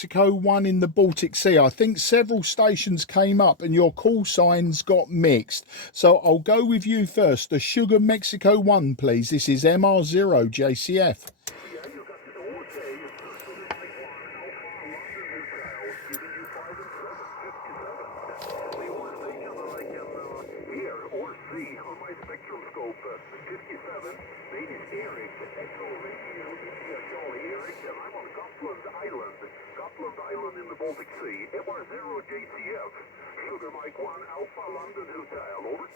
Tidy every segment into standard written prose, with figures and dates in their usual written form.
Mexico 1 in the Baltic Sea. I think several stations came up and your call signs got mixed. So I'll go with you first. The Sugar Mexico 1, please. This is MR0 JCF. Gottland in the Baltic Sea, MR0 JCF, Sugar Mike 1 Alpha London Hotel, over.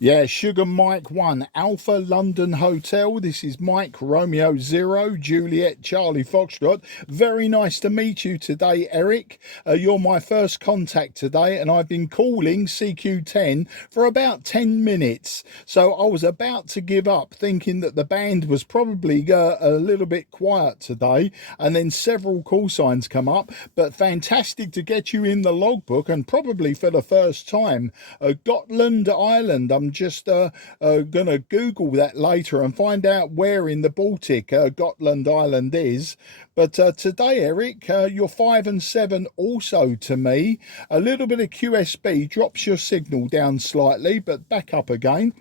Yeah, Sugar Mike 1 Alpha London Hotel. This is Mike Romeo 0 Juliet Charlie Foxtrot. Very nice to meet you today, Eric. You're my first contact today, and I've been calling CQ10 for about 10 minutes. So I was about to give up, thinking that the band was probably a little bit quiet today, and then several call signs come up. But fantastic to get you in the logbook, and probably for the first time. Gottland Island. I'm just gonna Google that later and find out where in the Baltic Gottland Island is. But today, Eric, you're 5 and 7 also to me. A little bit of QSB drops your signal down slightly, but back up again.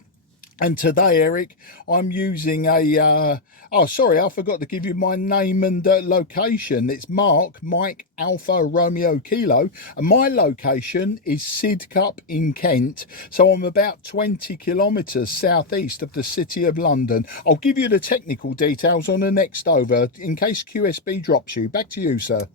And today, Eric, I'm using a, oh, sorry, I forgot to give you my name and location. It's Mark, Mike, Alpha, Romeo, Kilo. And my location is Sidcup in Kent. So I'm about 20 kilometres southeast of the City of London. I'll give you the technical details on the next over in case QSB drops you. Back to you, sir.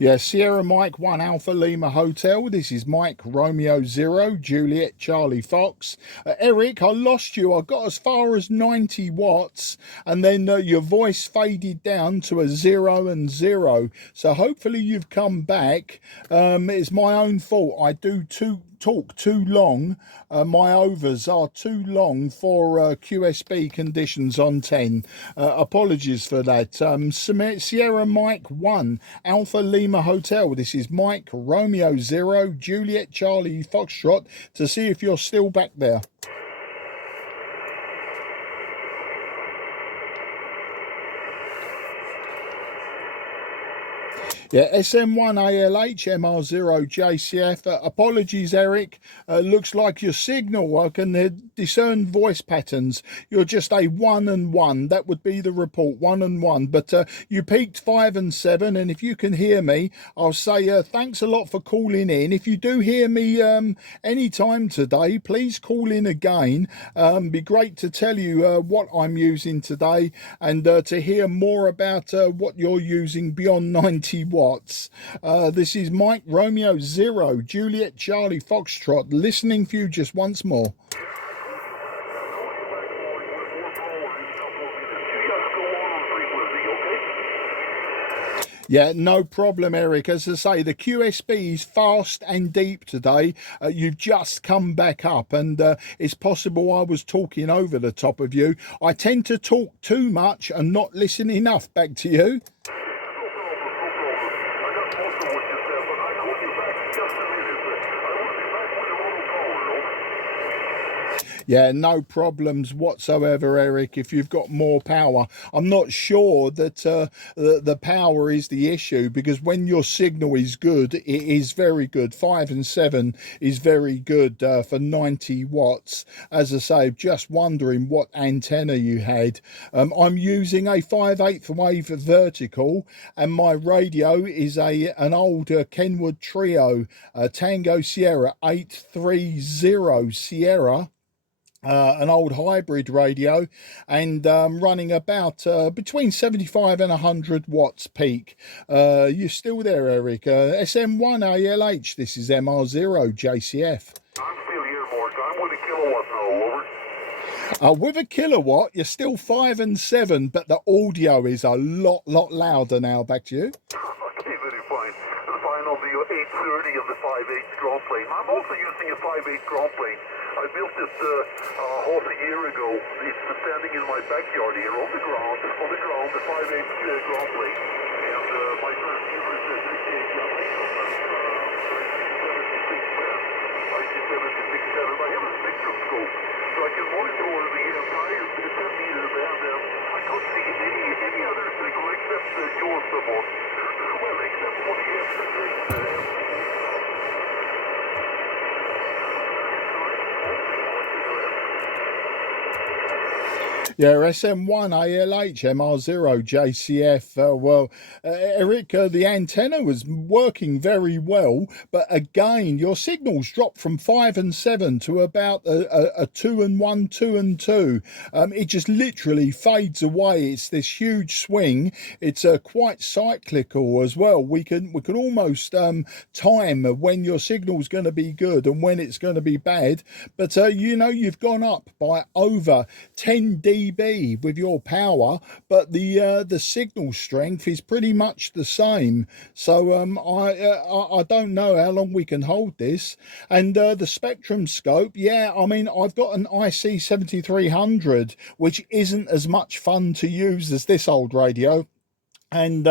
Yeah, Sierra Mike 1 Alpha Lima Hotel. This is Mike Romeo 0 Juliet Charlie Fox. Eric, I lost you. I got as far as 90 watts and then your voice faded down to a 0 and 0. So hopefully you've come back. It's my own fault. I do talk too long. My overs are too long for QSB conditions on 10. Apologies for that. Sierra Mike 1 Alpha Lima Hotel. This is Mike Romeo 0 Juliet Charlie Foxtrot to see if you're still back there. Yeah, SM1ALH MR0 JCF. Apologies, Eric. Looks like your signal. I can discern voice patterns. You're just a 1 and 1. That would be the report, 1 and 1. But you peaked 5 and 7. And if you can hear me, I'll say thanks a lot for calling in. If you do hear me any time today, please call in again. Be great to tell you what I'm using today and to hear more about what you're using beyond 90 watts. This is Mike Romeo 0 Juliet Charlie Foxtrot listening for you just once more. Yeah, no problem, Eric. As I say, the QSB is fast and deep today. You've just come back up and it's possible I was talking over the top of you. I tend to talk too much and not listen enough. Back to you. Yeah, no problems whatsoever, Eric, if you've got more power. I'm not sure that the power is the issue, because when your signal is good, it is very good. 5 and 7 is very good for 90 watts. As I say, just wondering what antenna you had. I'm using a 5/8 wave vertical, and my radio is an old Kenwood Trio Tango Sierra 830 Sierra. An old hybrid radio, and running about between 75 and 100 watts peak. You're still there, Eric. SM1ALH, this is MR0 JCF. I'm still here, Morse. I'm with a kilowatt now, over. With a kilowatt, you're still 5 and 7, but the audio is a lot louder now. Back to you. Okay, very fine. And fine on the 830 and the 5/8 ground plane. I'm also using a 5/8 ground plane. I built it half a year ago. It's standing in my backyard here on the ground, the 5/8 ground plane. And my transceiver is at 76 I have a spectroscope, so I can monitor the entire 10-meter band. I couldn't see any other signal except yours, somewhat. Well, except for the Yeah, SM1 ALH MR0 JCF. Eric, the antenna was working very well, but again, your signals dropped from 5 and 7 to about a 2 and 1, 2 and 2. It just literally fades away. It's this huge swing. It's quite cyclical as well. We can almost time when your signal's going to be good and when it's going to be bad. But you know, you've gone up by over 10 dB with your power, but the signal strength is pretty much the same. So I don't know how long we can hold this. And the spectrum scope, yeah, I mean, I've got an IC 7300, which isn't as much fun to use as this old radio. And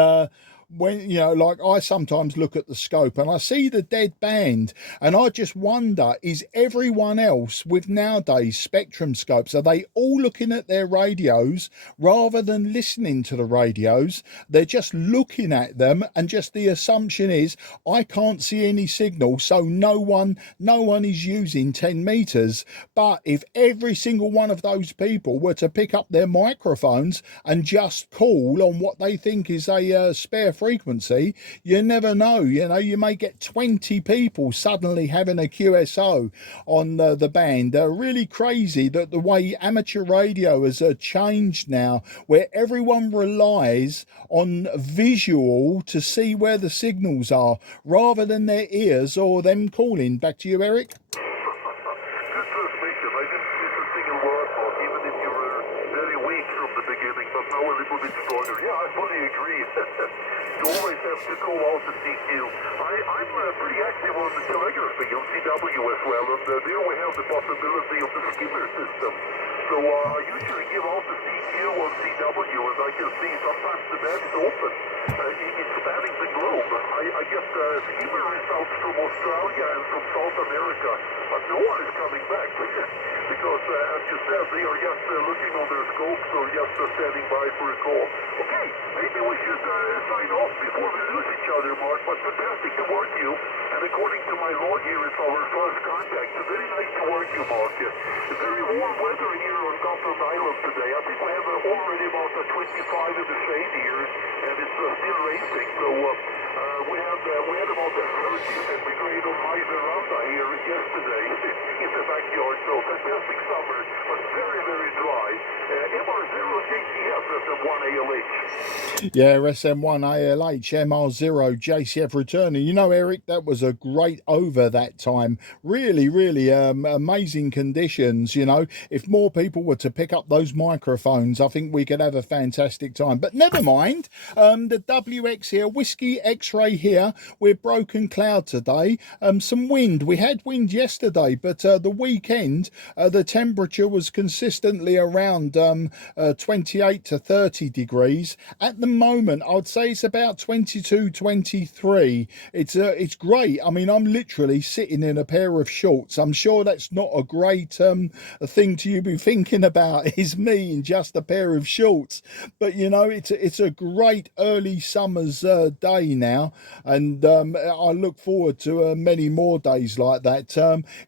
when, you know, like I sometimes look at the scope and I see the dead band and I just wonder, is everyone else with nowadays spectrum scopes, are they all looking at their radios rather than listening to the radios? They're just looking at them, and just the assumption is, I can't see any signal, so no one is using 10 meters. But if every single one of those people were to pick up their microphones and just call on what they think is a spare frequency, you never know. You know, you may get 20 people suddenly having a QSO on the band. Really crazy that the way amateur radio has changed now, where everyone relies on visual to see where the signals are rather than their ears or them calling. Back to you, Eric. Good transmission. I didn't miss a single word, Mark, even if you were very weak from the beginning, but now a little bit stronger. Yeah, I fully agree. You always have to call out the CQ. I'm pretty active on the telegraphy on CW as well, and there we have the possibility of the skimmer system. So I usually give out the CQ on CW, and I can see sometimes the band is open. It's spanning the globe. I get skimmer results from Australia and from South America, but no one is coming back. Because, as you said, they are just looking on their scopes or just standing by for a call. Okay, maybe we should sign off before we lose each other, Mark, but fantastic to work you. And according to my log here, it's our first contact. So very nice to work you, Mark. Very warm weather here on Gottland Island today. I think we have already about 25 in the shade here, and it's still racing. So we had about 30 centigrade on my veranda here yesterday in the backyard. So fantastic summer, but very, very dry. MR0 JCF SM1 ALH. Yeah, SM1 ALH MR0 JCF returning. You know, Eric, that was a great over that time. Really amazing conditions. You know, if more people were to pick up those microphones, I think we could have a fantastic time. But never mind. The WX here, Whiskey X-ray here. We're broken cloud today. Some wind. We had wind yesterday, but the weekend the temperature was consistently around 28 to 30 degrees. At the moment, I'd say it's about 22, 23. It's great. I mean, I'm literally sitting in a pair of shorts. I'm sure that's not a great thing to you be thinking about, is me in just a pair of shorts. But you know, it's a great early summer's day now, and I look forward to many more days like that.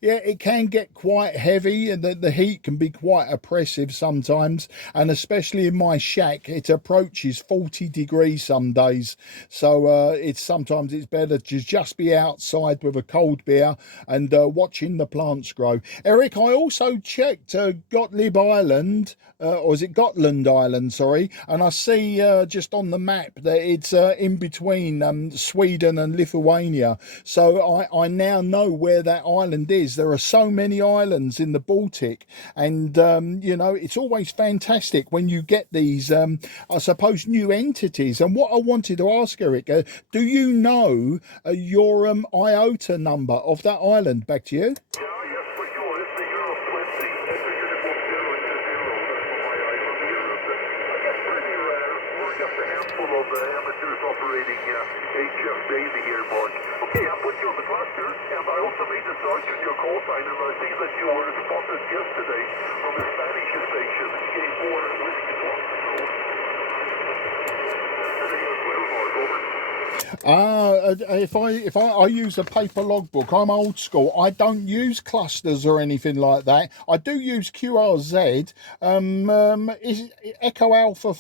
Yeah, it can get quite heavy, and the heat can be quite oppressive sometimes, and especially in my my shack, it approaches 40 degrees some days. So sometimes it's better to just be outside with a cold beer and watching the plants grow. Eric, I also checked Gottlieb Island, or is it Gottland Island, sorry, and I see just on the map that it's in between Sweden and Lithuania. So I now know where that island is. There are so many islands in the Baltic, and you know, it's always fantastic when you get these, I suppose, new entities. And what I wanted to ask, Eric, do you know your IOTA number of that island? Back to you. Yeah, yes, for sure. It's the Europe 20. It's a uniform 0 into 0. That's for my island here. I guess pretty rare. We're just a handful of amateurs operating HF daily here, Mark. Okay, I put you on the cluster, and I also made a search on your call sign, and I see that you were spotted yesterday from a Spanish station, CQ4 Whiskey Foxtrot. If I use a paper logbook, I'm old school. I don't use clusters or anything like that. I do use QRZ. Is Echo Alpha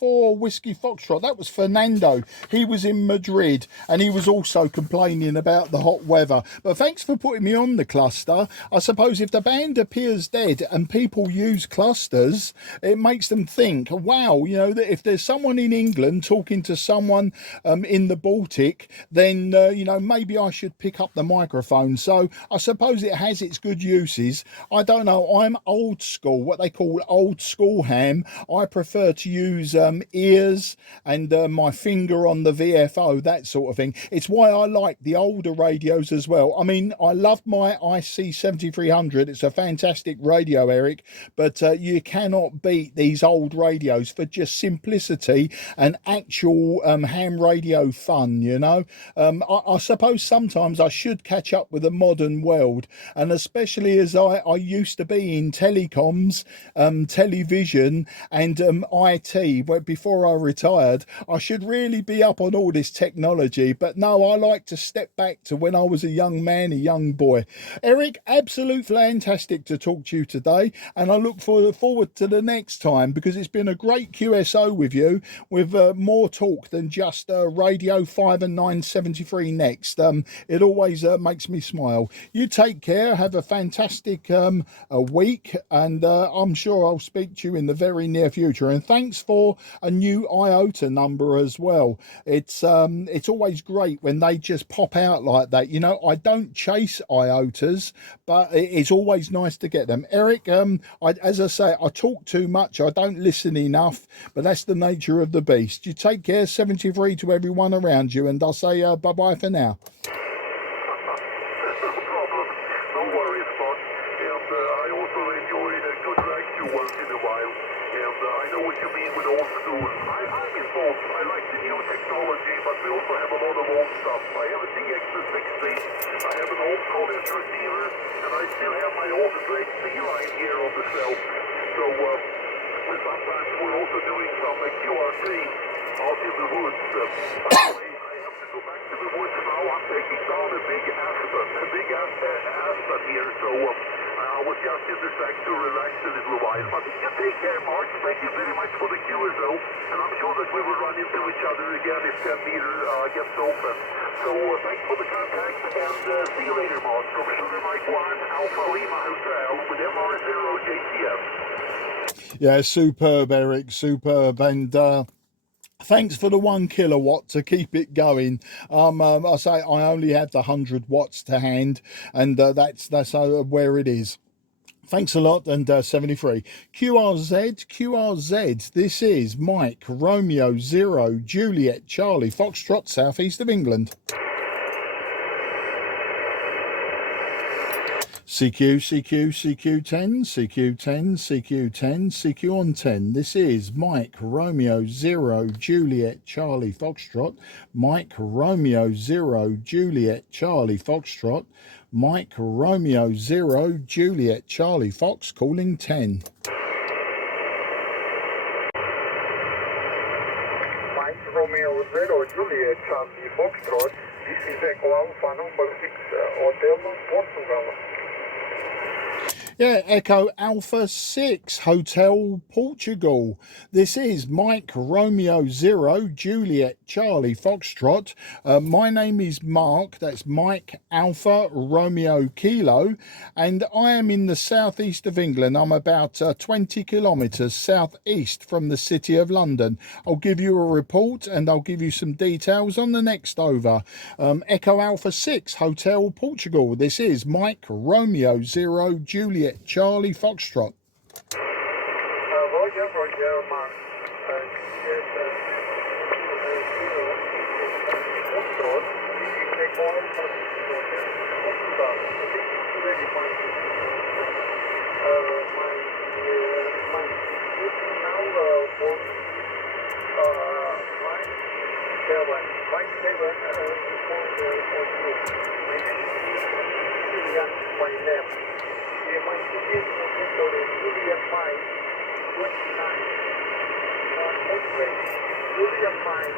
4 Whiskey Foxtrot. That was Fernando. He was in Madrid and he was also complaining about the hot weather. But thanks for putting me on the cluster. I suppose if the band appears dead and people use clusters, it makes them think, wow, you know, that if there's someone in England talking to someone in the Baltic, then, you know, maybe I should pick up the microphone. So I suppose it has its good uses. I don't know. I'm old school, what they call old school ham. I prefer to use ears and my finger on the VFO, that sort of thing. It's why I like the older radios as well. I mean, I love my IC7300. It's a fantastic radio, Eric, but you cannot beat these old radios for just simplicity and actual ham radio fun, you know. I suppose sometimes I should catch up with the modern world, and especially as I used to be in telecoms, television and IT, where before I retired, I should really be up on all this technology. But no, I like to step back to when I was a young man, a young boy. Eric, absolute fantastic to talk to you today, and I look forward to the next time, because it's been a great QSO with you, with more talk than just Radio 5 and 973 next. It always makes me smile. You take care, have a fantastic a week, and I'm sure I'll speak to you in the very near future. And thanks for a new IOTA number as well. It's always great when they just pop out like that. You know, I don't chase IOTAs, but it's always nice to get them. Eric, as I say, I talk too much. I don't listen enough, but that's the nature of the beast. You take care, 73 to everyone around you, and I'll say bye-bye for now. No problem. No worries, Mark. And I also enjoy a good lecture once in a while. And I know what you mean with old school. I'm in both. I like the new technology, but we also have a lot of old stuff. I have a DX60. I have an old college receiver, and I still have my old Drake C-line here on the shelf. So sometimes we're also doing some QRT out in the woods. By the way, I have to go back to the woods now. I'm taking down a big aspen here, so I was just in the shack to relax a little while. But you take care, Mark. Thank you very much for the QSO, and I'm sure that we will run into each other again if 10 meter gets open. So thanks for the contact, and see you later, Mark. From Sugar Mike 1, Alpha Lima Hotel with MR0JTF. Yeah, superb, Eric, superb. And thanks for the 1 kilowatt to keep it going. I say I only have the 100 watts to hand, and that's where it is. Thanks a lot. And 73 QRZ, this is Mike Romeo 0 Juliet Charlie Foxtrot, southeast of England. CQ10, CQ on 10. This is Mike Romeo 0 Juliet Charlie Foxtrot. Mike Romeo 0 Juliet Charlie Foxtrot. Mike Romeo 0 Juliet Charlie Fox calling 10. Mike Romeo 0 Juliet Charlie Foxtrot. This is Echo Alpha number 6 Hotel Portugal. Yeah, Echo Alpha 6, Hotel Portugal. This is Mike Romeo 0, Juliet Charlie Foxtrot. My name is Mark, that's Mike Alpha Romeo Kilo, and I am in the southeast of England. I'm about 20 kilometres southeast from the city of London. I'll give you a report and I'll give you some details on the next over. Echo Alpha 6, Hotel Portugal. This is Mike Romeo 0, Juliet Charlie Foxtrot. Roger, Roger, Mark. Yes, Foxtrot, you may call for Portugal. This is very fine. My booking now for 5-7 for you. My name is Julian, my name. My ticket for Julian Mike 29. Anyway, Julian Mike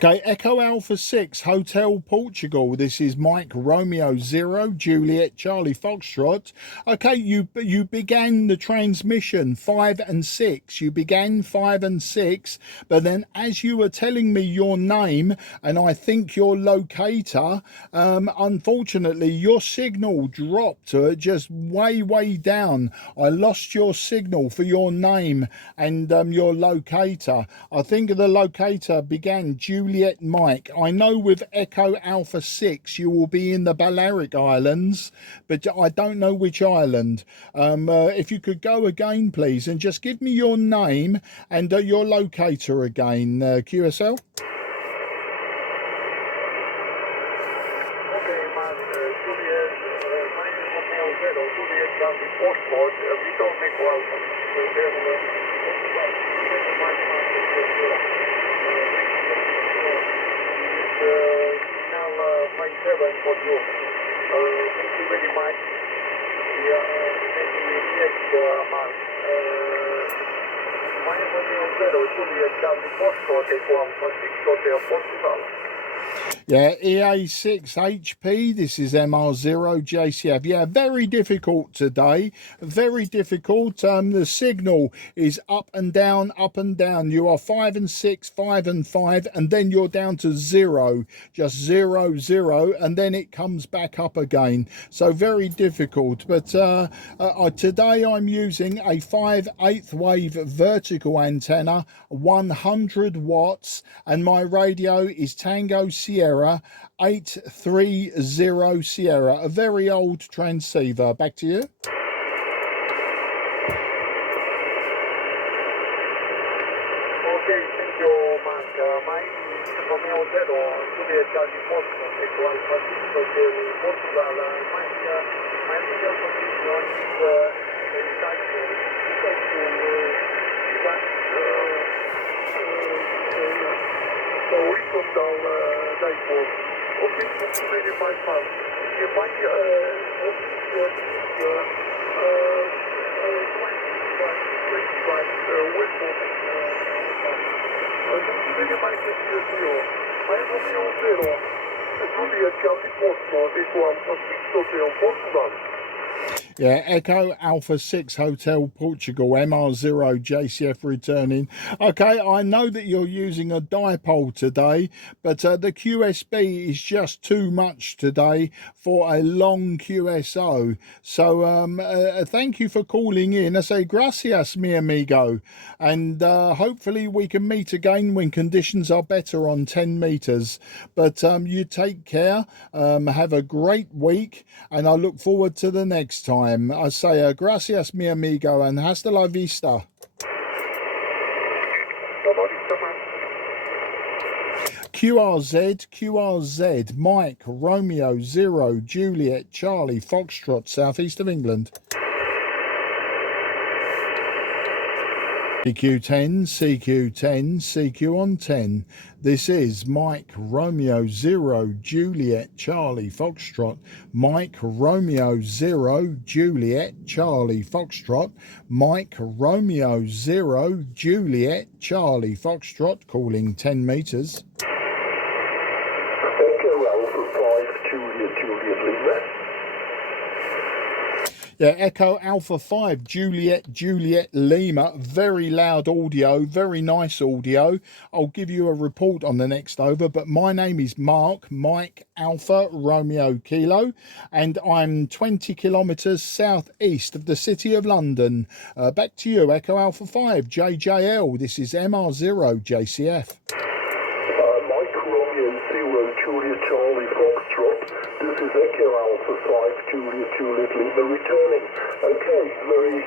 Okay, Echo Alpha 6, Hotel Portugal. This is Mike Romeo 0, Juliet Charlie Foxtrot. Okay, you began the transmission 5 and 6. You began 5 and 6, but then as you were telling me your name and I think your locator, unfortunately your signal dropped just way down. I lost your signal for your name and your locator. I think the locator began Juliet Mike. I know with Echo Alpha 6 you will be in the Balearic Islands, but I don't know which island. If you could go again please and just give me your name and your locator again, QSL. Okay, man, Juliet, my name is Romeo Zero, Juliet Charlie Foxtrot, we don't make well for now 5-7 for you. Thank you very much. Maybe next month. My name is Romeo Zero, Juliet Charlie Foxtrot, Echo Alpha 6 Hotel Portugal. Yeah, EA6HP, this is MR0 JCF. Yeah, very difficult today, very difficult. The signal is up and down, up and down. You are 5 and 6, 5 and 5, and then you're down to 0, just 0, 0, and then it comes back up again. So very difficult. But today I'm using a 5/8 wave vertical antenna, 100 watts, and my radio is Tango Sierra 830 Sierra, a very old transceiver. Back to you. Okay, thank you, Mark. My name is Romeo Zero, Juliet Charlie Foxtrot, Echo Alpha 6 Hotel Portugal. My legal position is entitled to horizontal dipole. Okay, thank you very much, Mark. My position is 25 Westwood. Thank you very much, Sergio. My name is Romeo Zero, Juliet Charlie Foxtrot, Echo Alpha 6 Hotel Portugal. Yeah, Echo Alpha 6 Hotel Portugal, MR0 JCF returning. Okay, I know that you're using a dipole today, but the QSB is just too much today for a long QSO. So thank you for calling in. I say gracias, mi amigo. And hopefully we can meet again when conditions are better on 10 meters. But you take care, have a great week, and I look forward to the next time. I say gracias, mi amigo, and hasta la vista. QRZ, Mike, Romeo, 0, Juliet, Charlie, Foxtrot, southeast of England. CQ10, CQ10, CQ on 10. This is Mike Romeo 0 Juliet Charlie Foxtrot. Mike Romeo 0 Juliet Charlie Foxtrot. Mike Romeo 0 Juliet Charlie Foxtrot, calling 10 meters. Echo Alpha 5 Juliet Juliet Lima. Yeah, Echo Alpha 5 Juliet Juliet Lima. Very loud audio, very nice audio. I'll give you a report on the next over, but my name is Mark, Mike Alpha Romeo Kilo, and I'm 20 kilometres southeast of the city of London. Back to you, Echo Alpha 5 JJL. This is MR0 JCF. Mike Romeo 0 Juliet Charlie Foxtrot. This is Echo Alpha 5 Juliet Juliet Lima returning. Okay, very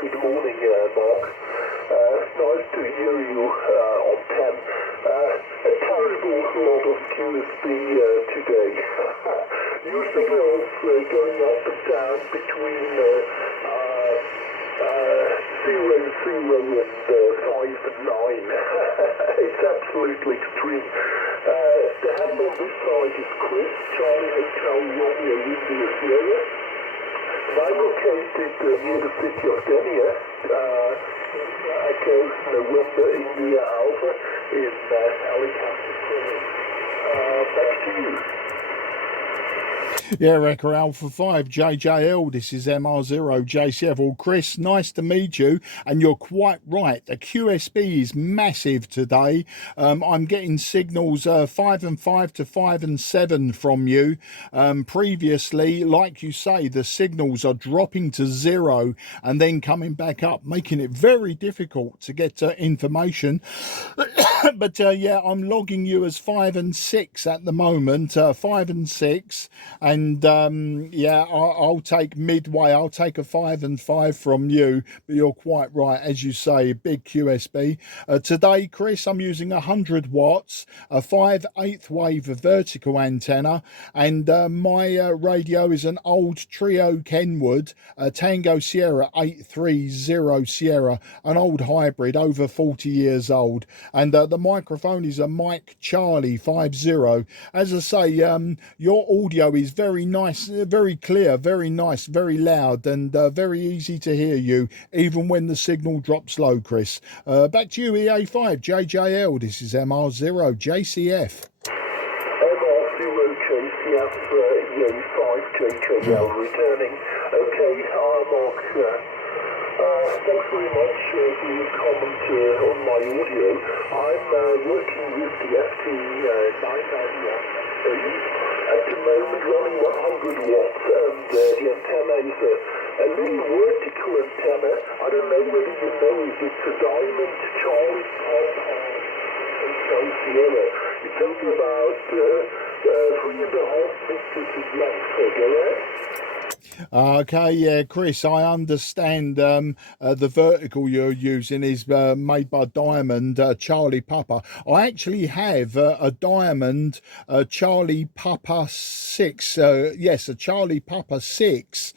good morning, Mark. Nice to hear you on 10. A terrible lot of QSB today. Your signals going up and down between 0, 0 and 5 and 9. It's absolutely extreme. The handle on this side is Chris, Charlie Hotel Romeo India Sierra. I'm located near the city of Denia, Echo November India Alpha in Alicante Province. Back to you. Yeah, Echo Alpha 5 JJL, this is MR0 JCF. Well, Chris, nice to meet you, and you're quite right. The QSB is massive today. I'm getting signals 5 and 5 to 5 and 7 from you. Previously, like you say, the signals are dropping to 0 and then coming back up, making it very difficult to get information. But yeah, I'm logging you as 5 and 6 at the moment, 5 and 6, and yeah, I'll take midway. I'll take a 5 and 5 from you, but you're quite right, as you say, big QSB. Today, Chris, I'm using 100 watts, a 5/8 wave vertical antenna, and my radio is an old Trio Kenwood Tango Sierra 830 Sierra, an old hybrid, over 40 years old, and the microphone is a Mike Charlie 50. As I say, your audio is very nice, very clear, very nice, very loud, and very easy to hear you, even when the signal drops low, Chris. Back to you, EA5 JJL. This is MR0 JCF. MR0 JCF, EA5 JJL returning. Okay, Mark. Thanks very much for your comment on my audio. I'm working with the FT991 at the moment, running 100 watts, and the antenna is a little vertical antenna. I don't know whether you know it. It's a Diamond Charlie Papa Hotel Sierra. It's only about 3.5 meters in length, okay? Okay, yeah, Chris, I understand the vertical you're using is made by Diamond Charlie Papa. I actually have a Diamond Charlie Papa 6, yes, a Charlie Papa 6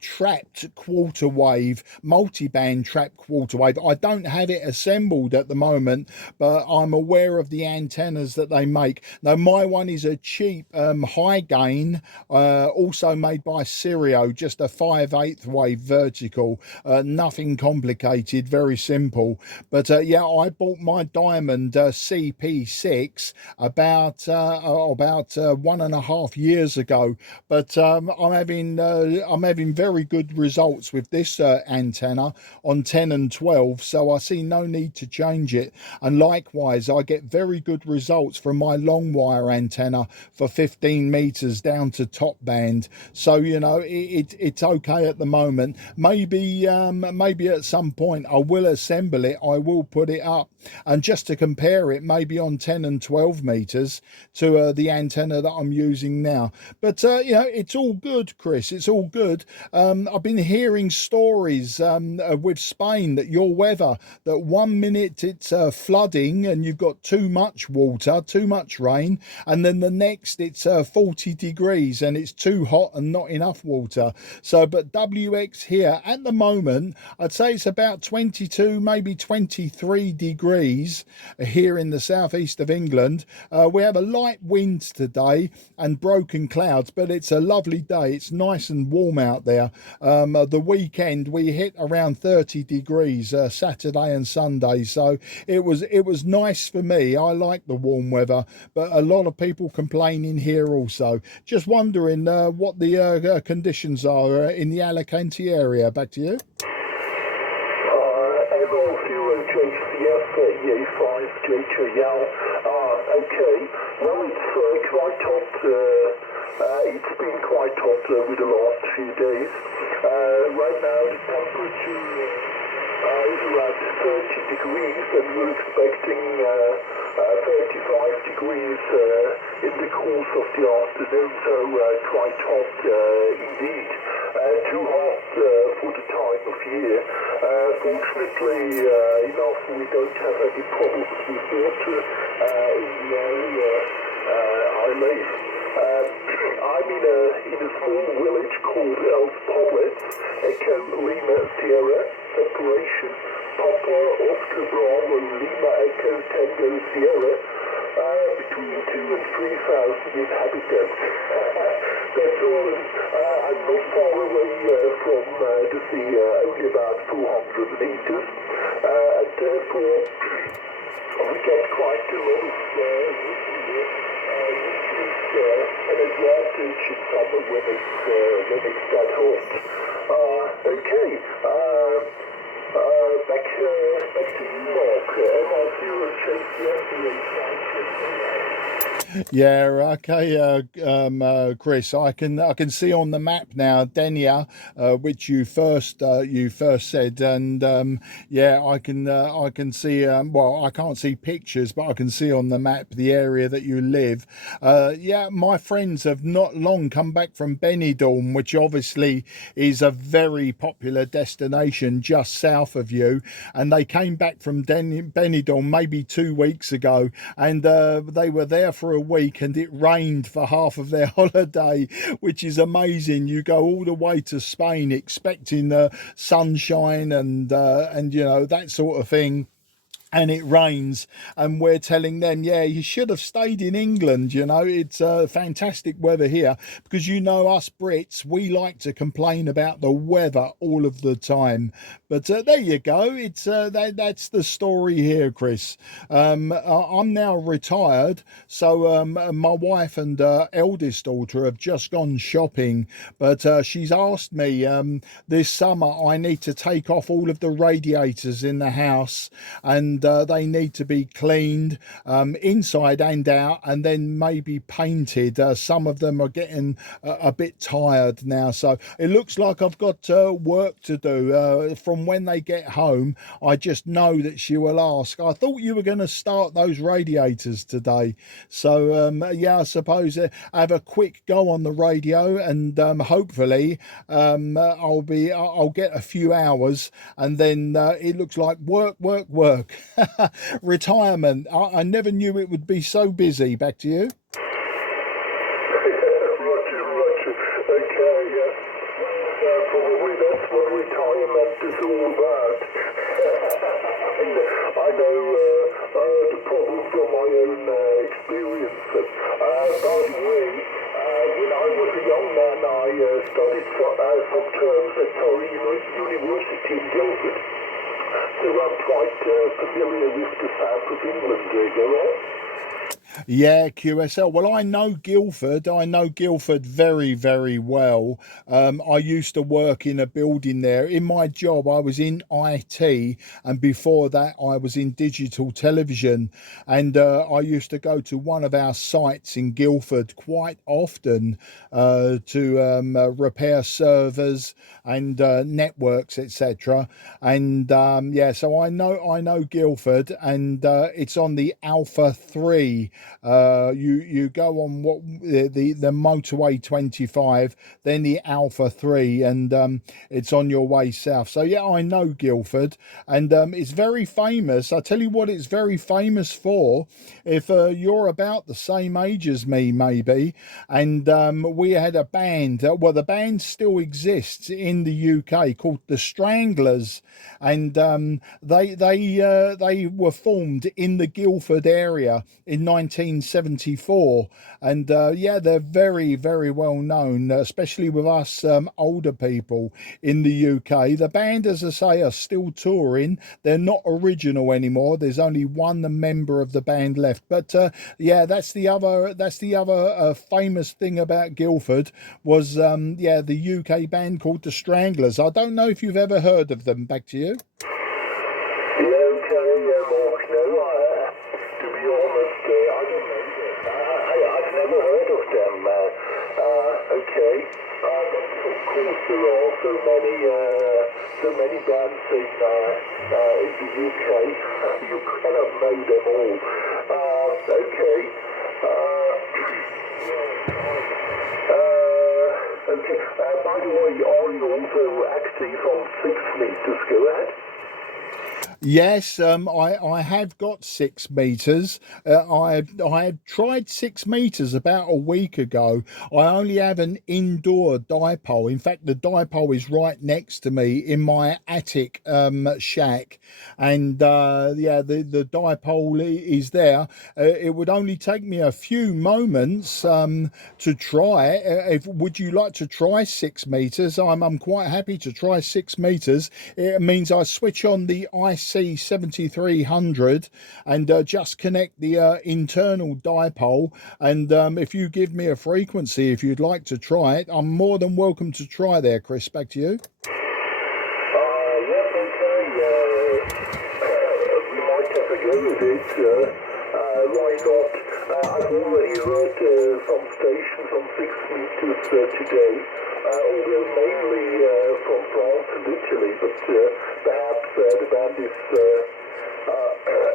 trapped quarter wave, multi-band trapped quarter wave. I don't have it assembled at the moment, but I'm aware of the antennas that they make. Now, my one is a cheap high gain, also made by Sirio, just a 5/8 wave vertical, nothing complicated, very simple. But yeah, I bought my Diamond CP6 about 1.5 years ago, but I'm having very good results with this antenna on 10 and 12, so I see no need to change it. And likewise, I get very good results from my long wire antenna for 15 meters down to top band. So, you know, it's okay at the moment. Maybe at some point I will assemble it. I will put it up And just to compare it, maybe on 10 and 12 meters to the antenna that I'm using now. But you know, it's all good, Chris. It's all good. I've been hearing stories with Spain that your weather, that 1 minute it's flooding and you've got too much water, too much rain, and then the next it's 40 degrees and it's too hot and not enough water. So, but WX here at the moment, I'd say it's about 22, maybe 23 degrees here in the southeast of England. We have a light wind today and broken clouds, but it's a lovely day. It's nice and warm out there. The weekend we hit around 30 degrees Saturday and Sunday, so it was nice for me. I like the warm weather, but a lot of people complaining here also. Just wondering what the conditions are in the Alicante area. Back to you. EA5JJL. Okay, well, it's quite hot. It's been quite hot over the last few days. Right now, the temperature is around 30 degrees, and we're expecting 35 degrees in the course of the afternoon, so quite hot indeed. Too hot for the time of year. Fortunately enough, we don't have any problems with water in the area I live. I'm in a small village called Els Poblets, Echo Lima Sierra, separation, Papa Oscar Bravo Lima Echo Tango Sierra, between 2,000 and 3,000 inhabitants. That's all. I'm not far away from the sea, only about 400 meters, and therefore we get quite a lot of wind, which is an advantage in summer when it's that hot. Okay, back to you, Mark. MR0 Chase Yankee. Yeah, okay, Chris. I can see on the map now, Denia, which you first said, and yeah, I can see. Well, I can't see pictures, but I can see on the map the area that you live. Yeah, my friends have not long come back from Benidorm, which obviously is a very popular destination just south of you, and they came back from Benidorm maybe 2 weeks ago, and they were there for a week, and it rained for half of their holiday, which is amazing. You go all the way to Spain expecting sunshine and you know, that sort of thing, and it rains, and we're telling them, yeah, you should have stayed in England. You know, it's fantastic weather here, because you know us Brits, we like to complain about the weather all of the time. But there you go. It's that's the story here, Chris. I'm now retired, so my wife and eldest daughter have just gone shopping, but she's asked me this summer I need to take off all of the radiators in the house, and they need to be cleaned inside and out, and then maybe painted. Some of them are getting a bit tired now, so it looks like I've got work to do. From when they get home, I just know that she will ask, I thought you were going to start those radiators today. So yeah, I suppose have a quick go on the radio, and hopefully I'll get a few hours, and then it looks like work. Retirement. I never knew it would be so busy. Back to you. Roger. Okay, probably that's what retirement is all about. I know the problem from my own experience. By the way, when I was a young man, I studied some terms at Surrey University in Guildford. So I'm quite familiar with the south of England, Yeah, QSL. Well, I know Guildford. I know Guildford very, very well. I used to work in a building there. In my job, I was in IT, and before that, I was in digital television. And I used to go to one of our sites in Guildford quite often to repair servers and networks, etc. And yeah, so I know Guildford, and it's on the Alpha 3. You go on what the motorway 25, then the Alpha 3, and it's on your way south. So yeah, I know Guildford, and it's very famous. I tell you what, it's very famous for. If you're about the same age as me, maybe, and we had a band. Well, the band still exists in the UK called the Stranglers, and they were formed in the Guildford area in 1974, and yeah, they're very, very well known, especially with us older people in the UK. The band, as I say, are still touring. They're not original anymore. There's only one member of the band left, but yeah, that's the other famous thing about Guildford was yeah, the UK band called the Stranglers. I don't know if you've ever heard of them. Back to you. Yeah, okay, Mark, no, to be honest, I don't know them. I've never heard of them. Okay, but of course there are so many bands in the UK. You cannot know them all. Okay. Okay. By the way, are you also active on 6 meters? Go ahead. Yes, I have got 6 meters. I tried 6 meters about a week ago. I only have an indoor dipole. In fact, the dipole is right next to me in my attic shack, and yeah, the dipole is there. It would only take me a few moments to try. If would you like to try 6 meters? I'm quite happy to try 6 meters. It means I switch on the IC7300 and just connect the internal dipole, and if you give me a frequency, if you'd like to try it, I'm more than welcome to try there. Chris, back to you. Yes, okay, we might have a go with it. Why not? I've already heard some stations on 6 meters today, although mainly from France and Italy, but perhaps the band is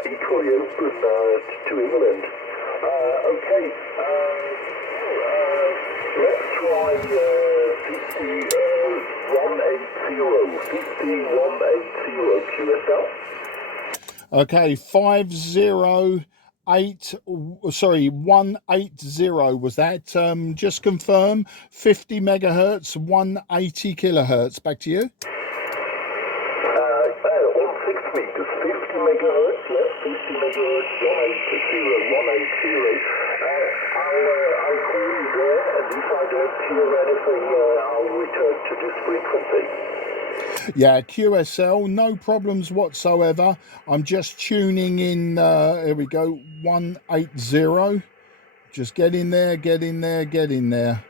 equally open to England. Okay, let's try 5180 QSL. Okay, 508, sorry, 180 was that. Just confirm 50 megahertz, 180 kilohertz. Back to you. On 6 meters, 50 megahertz, yes, 50 megahertz, 180. I'll call you there, and if I don't hear anything, I'll return to this frequency. Yeah, QSL, no problems whatsoever. I'm just tuning in. Here we go, 180. Just get in there, get in there, get in there.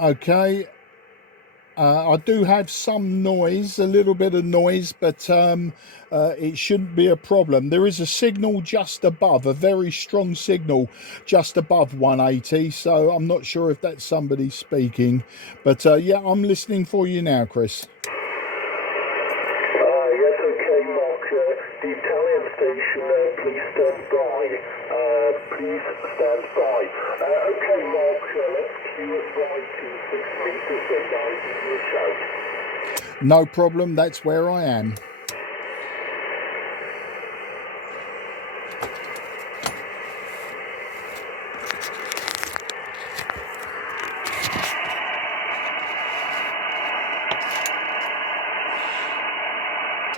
Okay. I do have some noise, a little bit of noise, but it shouldn't be a problem. There is a signal just above, a very strong signal just above 180, so I'm not sure if that's somebody speaking. But yeah, I'm listening for you now, Chris. Yes, okay, Mark. The Italian station, please stand by. Please stand by. Okay, Mark, let's queue us right to 6 meters and I'll give you a shout. No problem, that's where I am.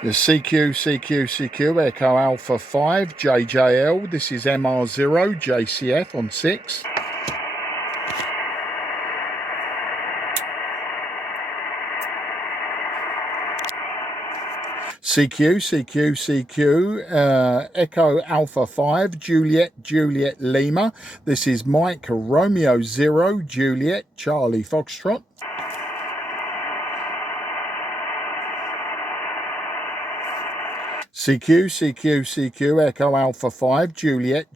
The CQ, Echo Alpha 5, JJL. This is MR0, JCF on 6. CQ, Echo Alpha 5, Juliet Lima. This is Mike Romeo 0, Juliet Charlie Foxtrot. CQ, Echo Alpha 5, Juliet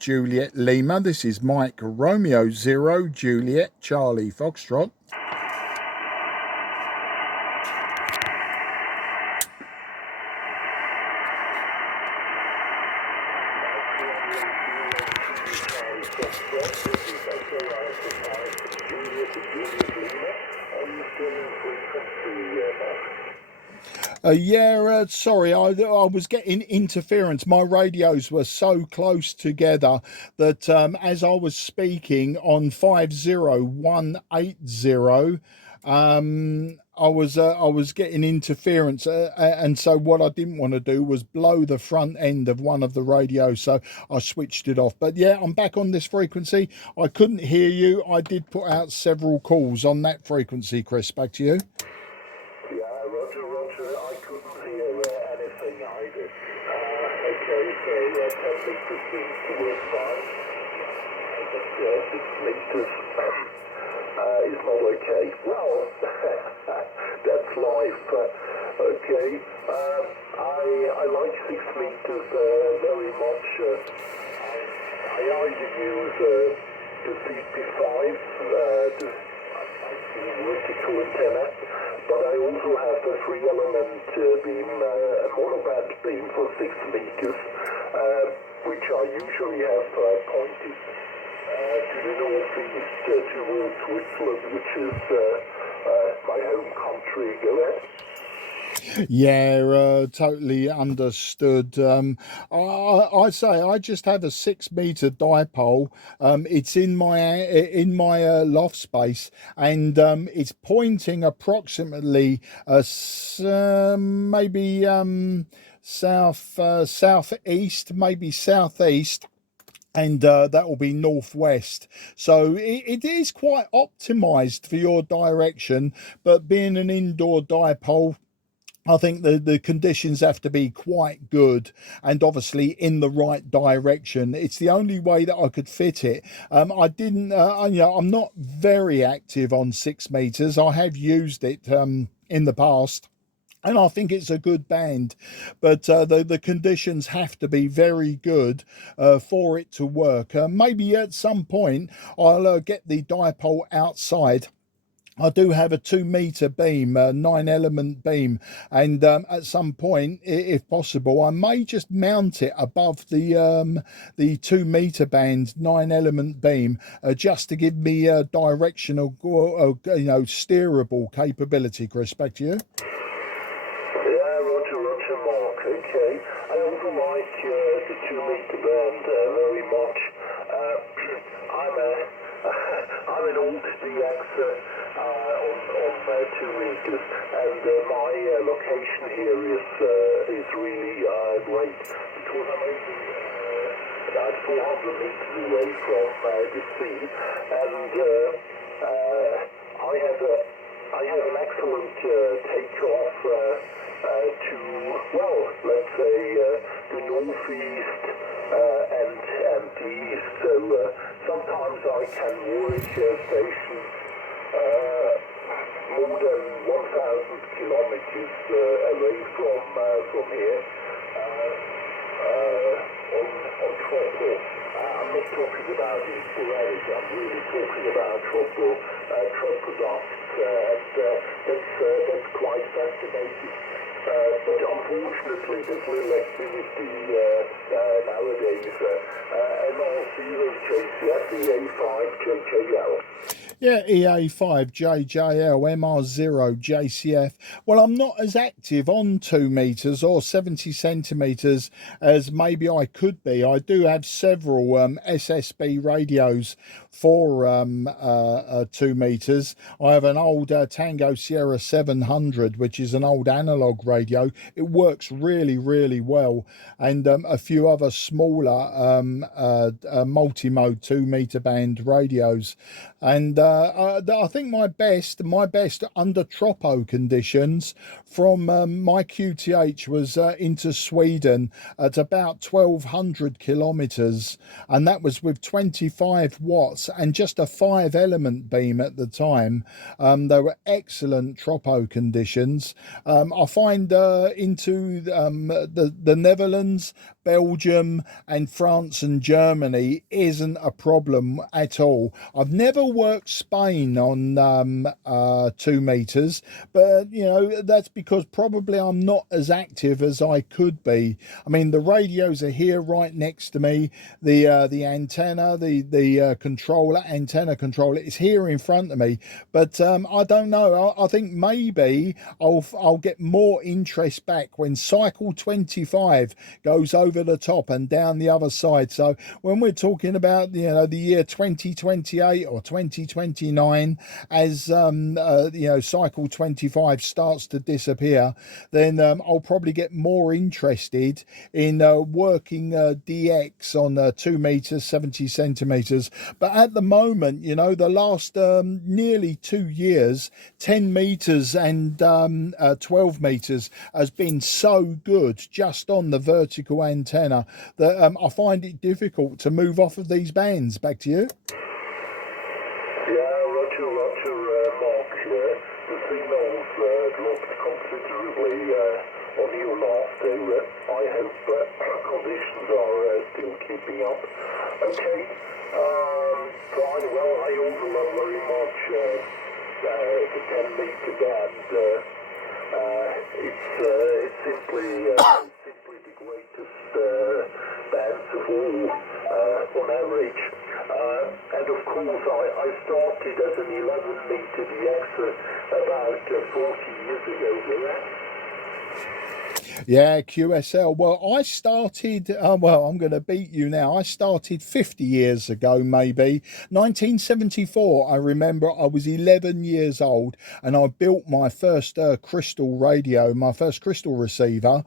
Lima. This is Mike Romeo 0, Juliet Charlie Foxtrot. Sorry, I was getting interference. My radios were so close together that as I was speaking on 50180, I was getting interference, and so what I didn't want to do was blow the front end of one of the radios, so I switched it off. But yeah, I'm back on this frequency. I couldn't hear you. I did put out several calls on that frequency. Chris, back to you. Is not okay. Well, that's life. Okay. I like 6 meters very much. I either use the 55, the vertical antenna, but I also have a 3-element beam, a monoband beam for 6 meters, which I usually have pointed to the northeast towards Switzerland, which is my home country. Go ahead. Yeah, totally understood. I say I just have a 6 meter dipole. It's in my loft space, and it's pointing approximately maybe southeast, maybe southeast. And that will be northwest. So it is quite optimized for your direction, but being an indoor dipole, I think the conditions have to be quite good and obviously in the right direction. It's the only way that I could fit it. I didn't, I'm not very active on 6 meters. I have used it in the past, and I think it's a good band, but the conditions have to be very good for it to work. Maybe at some point I'll get the dipole outside. I do have a 2 meter beam, a 9-element beam, and at some point, if possible, I may just mount it above the 2 meter band 9-element beam, just to give me a directional, steerable capability. Chris, back to you. Roger, Mark. Okay. I also like the 2 meter band very much. I'm an old DX on 2 meters, and my location here is really great because I'm only about 400 meters away from the sea, and I have an excellent takeoff to, well, let's say the northeast and the east. So sometimes I can work station more than 1,000 kilometers away from here on tropical. I'm not talking about the sporadic, I'm really talking about tropical products, and that's quite fascinating. But unfortunately, there's little activity nowadays. MR0JCF, EA5JJL. Yeah, EA5JJL, MR0JCF. Well, I'm not as active on 2 meters or 70 centimeters as maybe I could be. I do have several SSB radios for 2 meters. I have an old Tango Sierra 700, which is an old analog radio. It works really, really well. And a few other smaller multi-mode 2 meter band radios. And I think my best under tropo conditions from my QTH was into Sweden at about 1,200 kilometers, and that was with 25 watts and just a 5-element beam at the time. They were excellent tropo conditions. I find into the Netherlands, Belgium and France and Germany isn't a problem at all. I've never worked Spain on 2 meters, but you know, that's because probably I'm not as active as I could be. I mean, the radios are here right next to me. The antenna, the controller, antenna controller is here in front of me. But I don't know. I think maybe I'll get more interest back when cycle 25 goes over the top and down the other side. So when we're talking about, you know, the year 2028 or 2029, as you know, cycle 25 starts to disappear, then I'll probably get more interested in working DX on 2 meters 70 centimeters. But at the moment, you know, the last nearly 2 years, 10 meters and 12 meters has been so good just on the vertical antenna that I find it difficult to move off of these bands. Back to you. Yeah, Roger, Mark. The signals dropped considerably on your last day. I hope conditions are still keeping up. Okay, fine. Well, I also love very much the 10-meter band. It's simply the greatest bands of all on average. And of course, I started as an 11-meter DX about 40 years ago. Yeah, QSL. Well, I started, well, I'm going to beat you now. I started 50 years ago, maybe. 1974, I remember I was 11 years old and I built my first crystal radio, my first crystal receiver.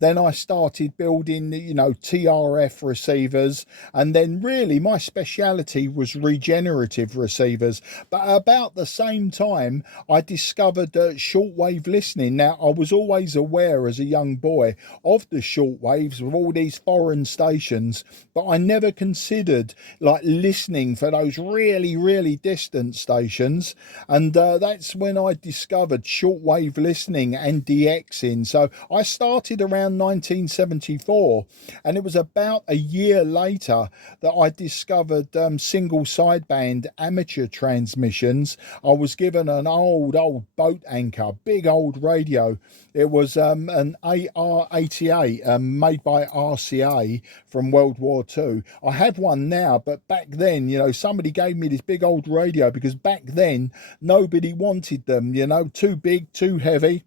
Then I started building, you know, TRF receivers. And then really my speciality was regenerative receivers. But about the same time, I discovered shortwave listening. Now, I was always aware as a young boy of the shortwaves with all these foreign stations, but I never considered like listening for those really distant stations. And that's when I discovered shortwave listening and DXing. So I started around 1974, and it was about a year later that I discovered single sideband amateur transmissions. I was given an old boat anchor, big old radio. It was an AR-88 made by RCA from World War II. I have one now, but back then, you know, somebody gave me this big old radio because back then nobody wanted them, you know, too big, too heavy,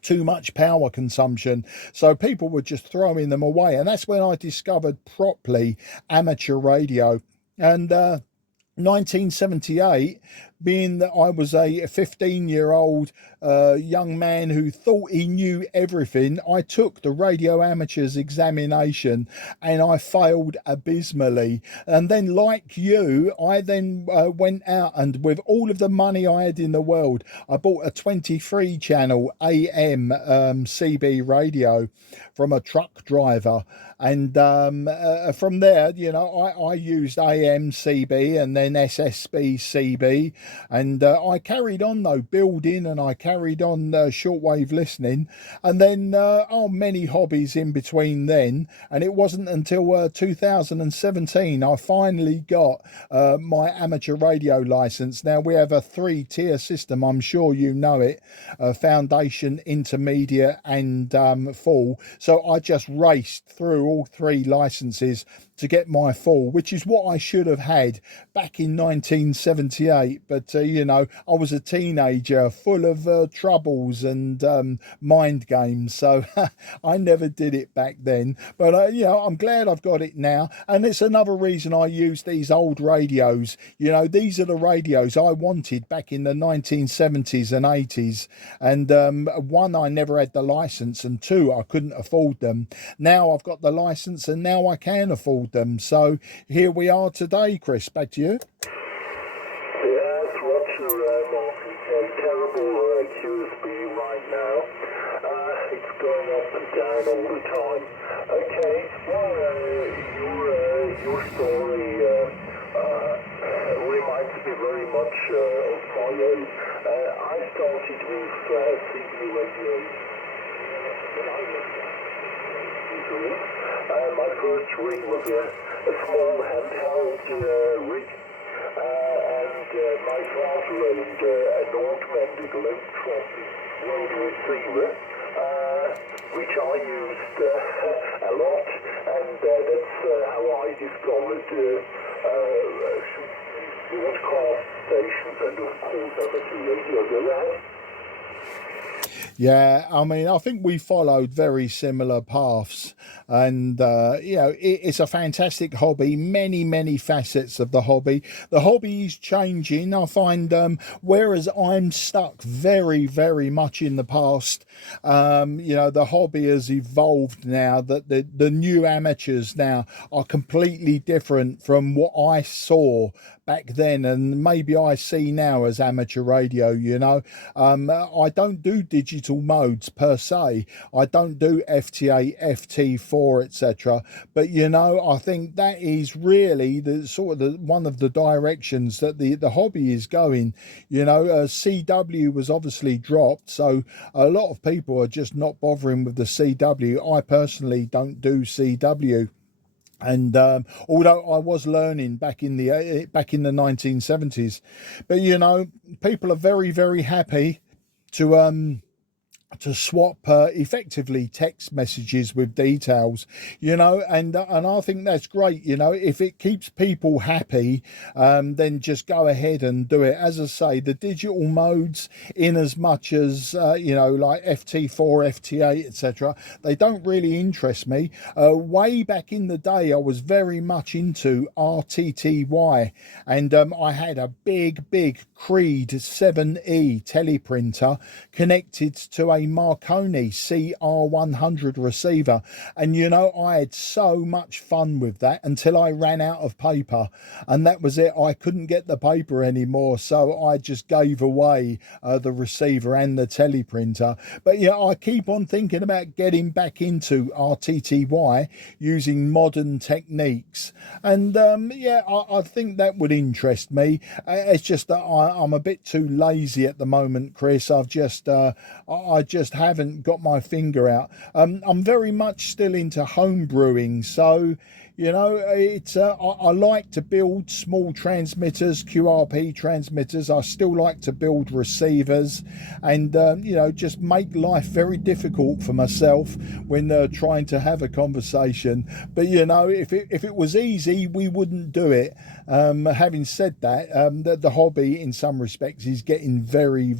too much power consumption, so people were just throwing them away. And that's when I discovered properly amateur radio. And 1978, being that I was a 15-year-old young man who thought he knew everything, I took the radio amateurs examination and I failed abysmally. And then, like you, I then went out and with all of the money I had in the world, I bought a 23-channel AM CB radio from a truck driver. And from there, you know, I used AM CB and then SSB CB. And I carried on though building, and I carried on shortwave listening, and then many hobbies in between then. And it wasn't until 2017 I finally got my amateur radio license. Now we have a 3-tier system, I'm sure you know it, foundation, intermediate and full. So I just raced through all 3 licenses to get my full, which is what I should have had back in 1978. But, you know, I was a teenager full of troubles and mind games. So I never did it back then. But, you know, I'm glad I've got it now. And it's another reason I use these old radios. You know, these are the radios I wanted back in the 1970s and 80s. And 1, I never had the license, and 2, I couldn't afford them. Now I've got the license and now I can afford them. So here we are today, Chris. Back to you. Yeah, Martin. Terrible QSB right now. It's going up and down all the time. Okay, well, your story reminds me very much of my own. I started with CB radios when I was my first rig was a small handheld rig, and my father owned a Nordmendig Electron radio receiver, which I used a lot, and that's how I discovered broadcast stations and of course amateur radio. Yeah, I mean, I think we followed very similar paths, and you know, it's a fantastic hobby. Many facets of the hobby. The hobby is changing. I find, whereas I'm stuck very much in the past. You know, the hobby has evolved now. That the new amateurs now are completely different from what I saw back then, and maybe I see now as amateur radio. You know, I don't do digital modes per se. I don't do FT8, FT4, etc. But you know, I think that is really the sort of one of the directions that the hobby is going. You know, CW was obviously dropped, so a lot of people are just not bothering with the CW. I personally don't do CW. And although I was learning back in the 1970s, but you know, people are very happy to swap effectively text messages with details, you know, and I think that's great. You know, if it keeps people happy, then just go ahead and do it. As I say, the digital modes, in as much as you know, like FT4, FT8, etc., they don't really interest me. Way back in the day, I was very much into RTTY, and I had a big Creed 7E teleprinter connected to a Marconi CR100 receiver, and you know, I had so much fun with that until I ran out of paper, and that was it. I couldn't get the paper anymore, so I just gave away the receiver and the teleprinter. But yeah, I keep on thinking about getting back into RTTY using modern techniques, and yeah, I think that would interest me. It's just that I'm a bit too lazy at the moment, Chris. I just haven't got my finger out. I'm very much still into home brewing, so you know, it's I like to build small transmitters, QRP transmitters. I still like to build receivers, and you know, just make life very difficult for myself when trying to have a conversation. But you know, if it was easy, we wouldn't do it. Having said that, the hobby in some respects is getting very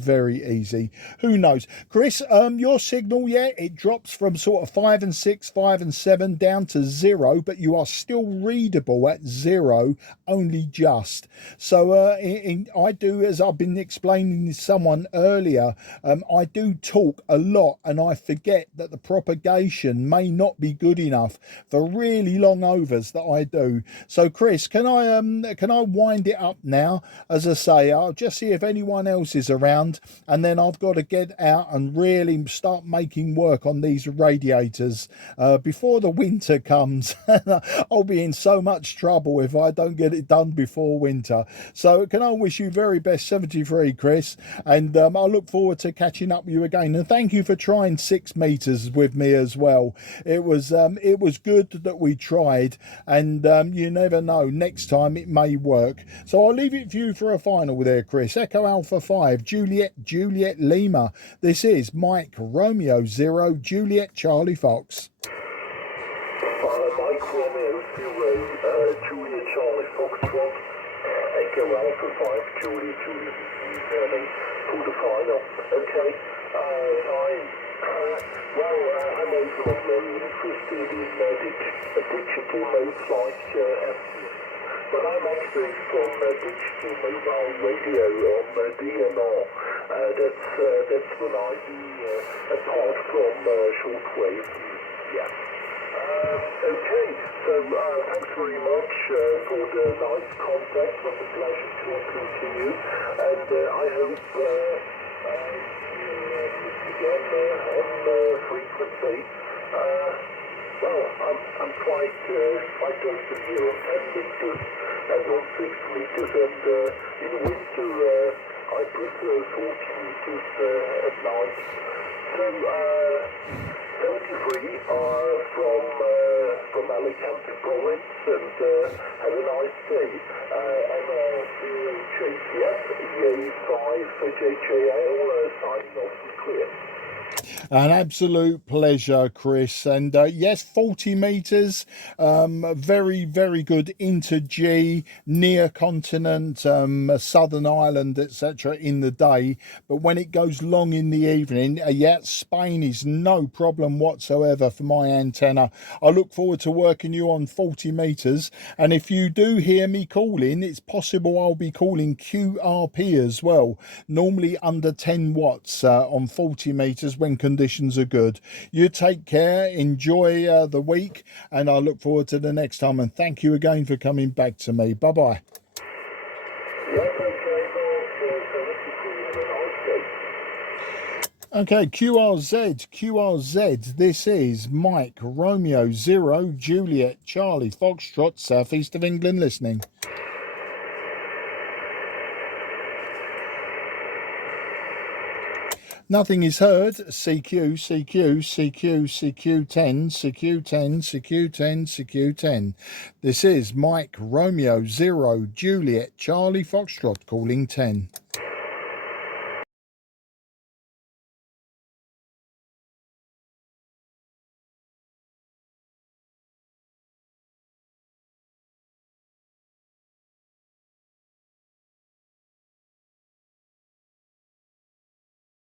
easy. Who knows, Chris? Your signal, yeah, it drops from sort of 5 and 6, 5 and 7 down to 0, but you are still readable at 0, only just. So I do, as I've been explaining to someone earlier, I do talk a lot, and I forget that the propagation may not be good enough for really long overs that I do. So Chris, can I wind it up now? As I say, I'll just see if anyone else is around, and then I've got to get out and really start making work on these radiators before the winter comes. I'll be in so much trouble if I don't get it done before winter. So can I wish you very best 73, Chris, and I look forward to catching up with you again, and thank you for trying 6 meters with me as well. It was good that we tried, and you never know, next time it may work. So I'll leave it for you for a final there, Chris. Echo Alpha 5 Juliet Lima. This is Mike Romeo 0 Juliet Charlie Fox. Mike Romeo 0 Juliet Charlie Foxtrot. Echo Alpha 5 Juliet returning to the final. Okay, fine. Well, I'm overall interested in digital modes like but I'm actually from digital mobile radio on DMR. That's what I do apart from shortwave. Yeah. Okay, so thanks very much for the nice contact. It was a pleasure talking to you, and I hope you meet again on frequency. Well, I'm quite close to 10 meters and on 6 meters, and in winter I prefer 40 meters at night. So 73 from Alicante province, and have a nice day. And JCF, EA5 JJL, signing off and clear. An absolute pleasure, Chris. And yes, 40 meters, very, very good into G, near continent, Southern Ireland, etc. in the day. But when it goes long in the evening, yeah, Spain is no problem whatsoever for my antenna. I look forward to working you on 40 meters. And if you do hear me calling, it's possible I'll be calling QRP as well. Normally under 10 watts on 40 meters when conditions are good. You take care, enjoy the week, and I look forward to the next time, and thank you again for coming back to me. Bye bye. Okay, QRZ, this is Mike Romeo 0 Juliet Charlie Foxtrot, southeast of England, listening. Nothing is heard. CQ, CQ, CQ, CQ10, CQ10, CQ10, CQ10. This is Mike Romeo 0 Juliet Charlie Foxtrot calling 10.